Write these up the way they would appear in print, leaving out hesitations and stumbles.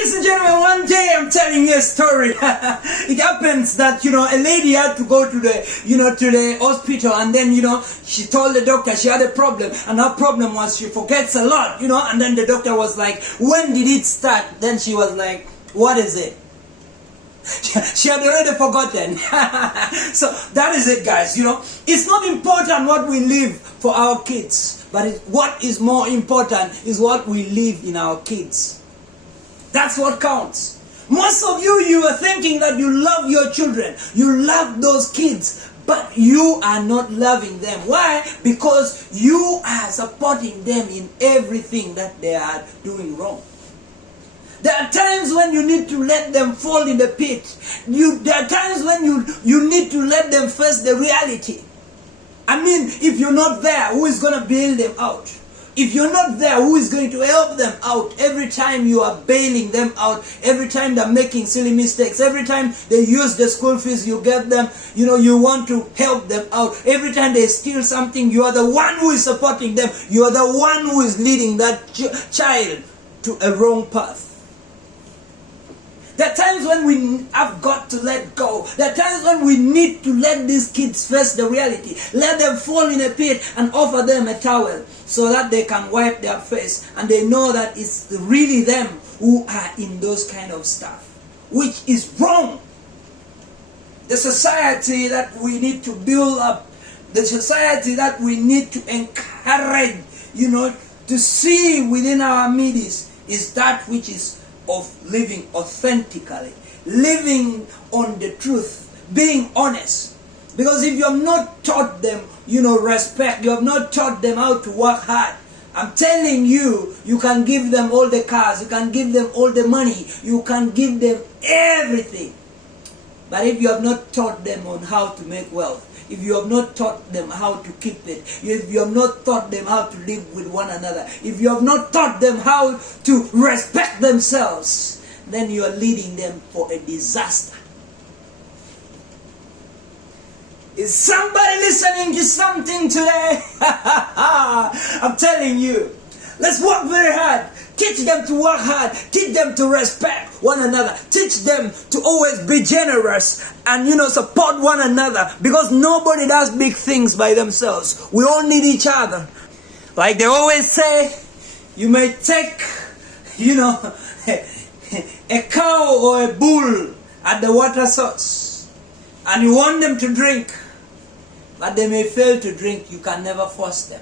Ladies and gentlemen, one day I'm telling you a story. It happens that, a lady had to go to the hospital, and then, she told the doctor she had a problem, and her problem was she forgets a lot, and then the doctor was like, when did it start? Then she was like, what is it? She had already forgotten. So that is it, guys. It's not important what we leave for our kids, but what is more important is what we leave in our kids. That's what counts. Most of you are thinking that you love your children, you love those kids, but you are not loving them. Why? Because you are supporting them in everything that they are doing wrong. There are times when you need to let them fall in the pit. There are times when you need to let them face the reality. I mean, if you're not there, who is going to bail them out? If you're not there, who is going to help them out? Every time you are bailing them out, every time they're making silly mistakes, every time they use the school fees you get them, you want to help them out. Every time they steal something, you are the one who is supporting them. You are the one who is leading that child to a wrong path. There are times when we have got to let go. There are times when we need to let these kids face the reality. Let them fall in a pit and offer them a towel so that they can wipe their face and they know that it's really them who are in those kind of stuff, which is wrong. The society that we need to build up, the society that we need to encourage, to see within our midst is that which is of living authentically, living on the truth, being honest. Because if you have not taught them, respect, you have not taught them how to work hard, I'm telling you, you can give them all the cars, you can give them all the money, you can give them everything. But if you have not taught them on how to make wealth, if you have not taught them how to keep it, if you have not taught them how to live with one another, if you have not taught them how to respect themselves, then you are leading them for a disaster. Is somebody listening to something today? I'm telling you. Let's work very hard. Teach them to work hard. Teach them to respect one another. Teach them to always be generous and, support one another. Because nobody does big things by themselves. We all need each other. Like they always say, you may take, a cow or a bull at the water source. And you want them to drink. But they may fail to drink. You can never force them.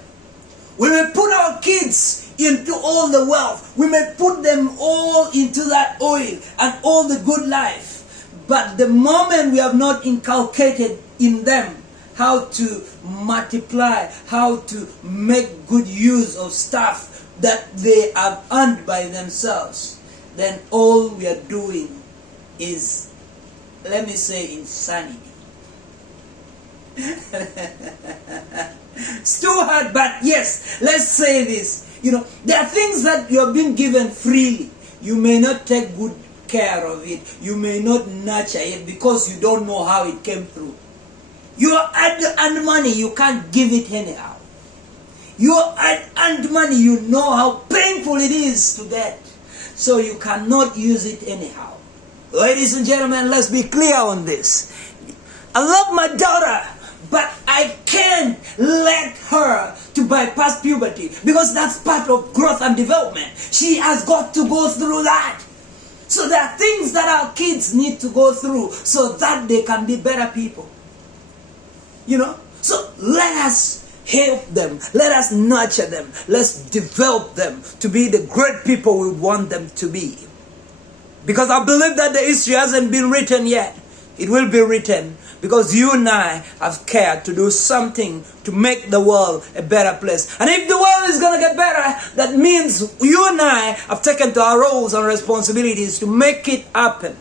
We may put our kids into all the wealth. We may put them all into that oil and all the good life. But the moment we have not inculcated in them how to multiply, how to make good use of stuff that they have earned by themselves, then all we are doing is, let me say, insanity. It's too hard, but yes, let's say this. There are things that you have been given freely. You may not take good care of it. You may not nurture it because you don't know how it came through. You earned money, you can't give it anyhow. You earned money, you know how painful it is to get. So you cannot use it anyhow. Ladies and gentlemen, let's be clear on this. I love my daughter, but I can't let her to bypass puberty because that's part of growth and development. She has got to go through that. So there are things that our kids need to go through so that they can be better people. So let us help them. Let us nurture them. Let's develop them to be the great people we want them to be. Because I believe that the history hasn't been written yet. It will be written because you and I have cared to do something to make the world a better place. And if the world is going to get better, that means you and I have taken to our roles and responsibilities to make it happen.